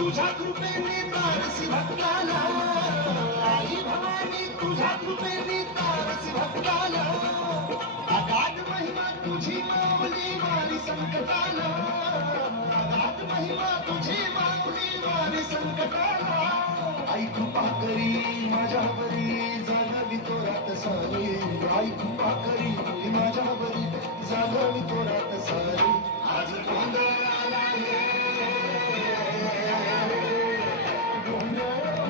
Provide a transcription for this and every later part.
तुझ्या कृपेने तारसी भक्ताला, आई भवानी तुझ्या कृपेने तारसी भक्ताला, अगाध महिमा तुझी माऊली वारी संकटाला, अगाध महिमा तुझी माऊली वारी संकटाला. आई कृपा करी माझ्यावरी जागावी तोरात सारी, आई कृपा करी माझ्यावरी जागावी तोरात सारी. आज गोंधळ आला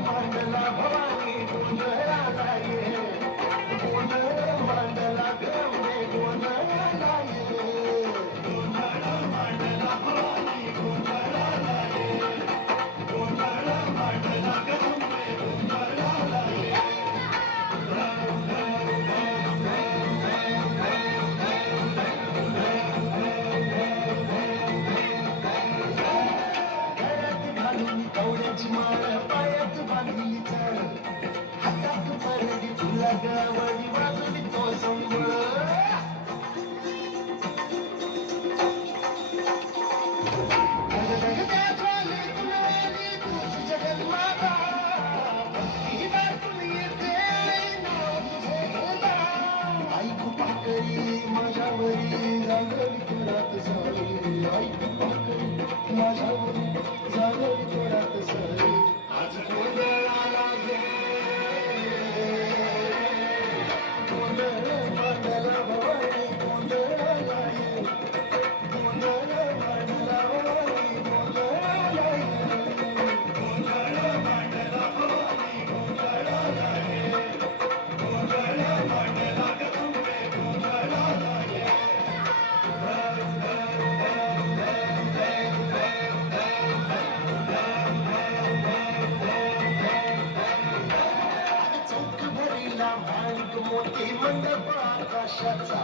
मांडला भवानी गोंधळाला ये, गोंधळ मांडला गंगे गोंधळाला ये, गोंधळ मांडला भवानी गोंधळाला ये, गोंधळ मांडला गंगे गोंधळाला ये. गळ्यात घालून कवड्याची माळ, पायात बांधली चढ, हातात परडी तुला गावडी वाजवी तो संबळ. जगदगत्या ज्वाले तुलवेली तुझी जगन्माता, भक्ती दाटून येते नाव तुझे घेता. आई कृपा करी माझ्यावरी जागवी तोरात सारी, आई कृपा करी माझ्यावरी जागवी तोरात सारी. आज गोंधळ आला गे, गोंधळ मांडला भवानी गोंधळाला ये, गोंधळ मांडला भवानी गोंधळाला ये, गोंधळ मांडला भवानी गोंधळाला ये, गोंधळ मांडला गंगे गोंधळाला ये. चौक भरीला माणिक मोती मंडप आकाशाचा,